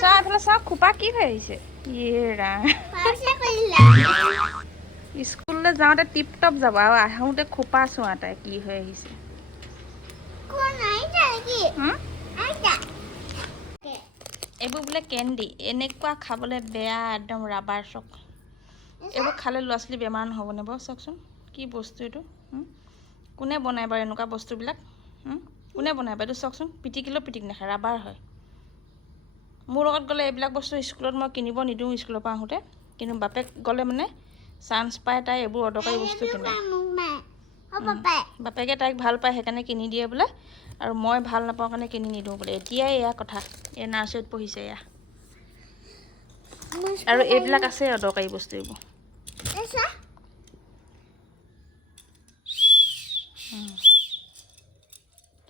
চা এফালে চা খোপা কি হৈ আহিছে ইয়ে ৰাম স্কুললৈ যাওঁতে টিপ টপ যাব আৰু আহোঁতে খোপা চোৱা তাই কি হৈ আহিছে এইবোৰ বোলে কেণ্ডি এনেকুৱা খাবলৈ বেয়া একদম ৰাবাৰ চক এইবোৰ খালে ল'ৰা ছোৱালী বেমাৰ নহ'বনে বাৰু চাওকচোন কি বস্তু এইটো কোনে বনাই বাৰু এনেকুৱা বস্তুবিলাক কোনে বনাই বাৰু এইটো চাওকচোন পিটিকিলেও পিটিক নাখায় ৰাবাৰ হয় মোৰ লগত গ'লে এইবিলাক বস্তু স্কুলত মই কিনিব নিদিওঁ স্কুলৰ পৰা আহোঁতে কিন্তু বাপেক গ'লে মানে চান্স পায় তাই এইবোৰ অদৰকাৰী বস্তু কিনে বাপেকে তাইক ভাল পায় সেইকাৰণে কিনি দিয়ে বোলে আৰু মই ভাল নাপাওঁ কাৰণে কিনি নিদিওঁ বোলে এতিয়াই এয়া কথা এই নাৰ্চাৰীত পঢ়িছে এয়া আৰু এইবিলাক আছে অদৰকাৰী বস্তু এইবোৰ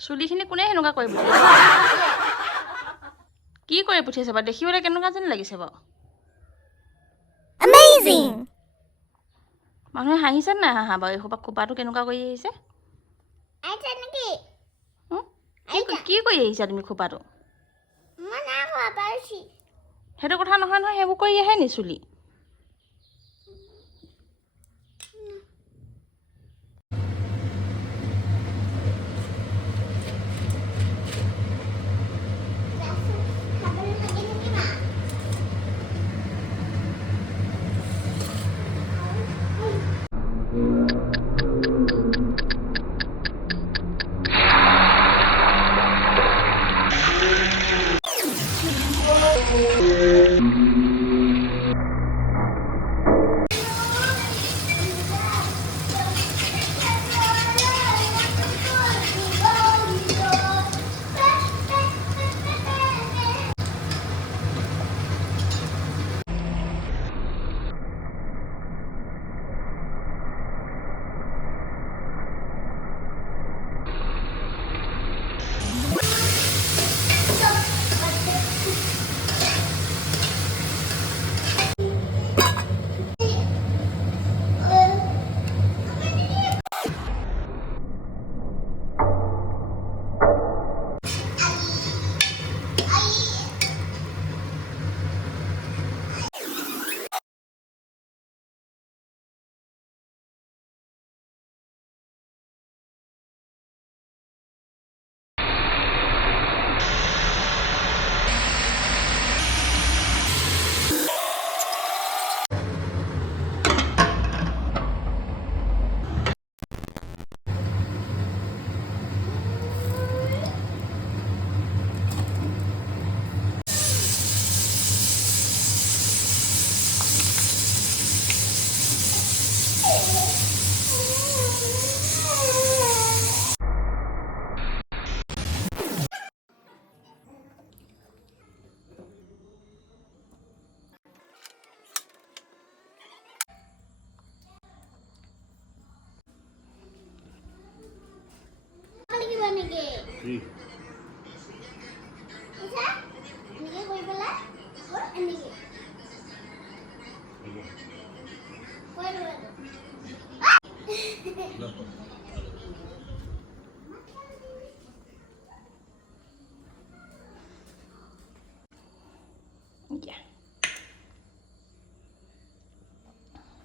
চুলিখিনি কোনে সেনেকুৱা কৰি পঠিয়াইছে কি কৰি পঠিয়াইছে বাৰু দেখিবলৈ কেনেকুৱা যেন লাগিছে বাৰু মানুহে হাঁহিছে নাই হাঁহা বাৰু এই খোপাটো কেনেকুৱা কৰি আহিছে কি কৰি আহিছা তুমি খোপাটো সেইটো কথা নহয় নহয় সেইবোৰ কৰি আহে নি চুলি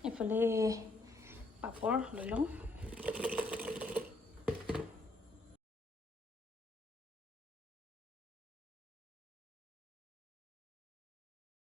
এইফালে পাপৰ লৈ লওঁ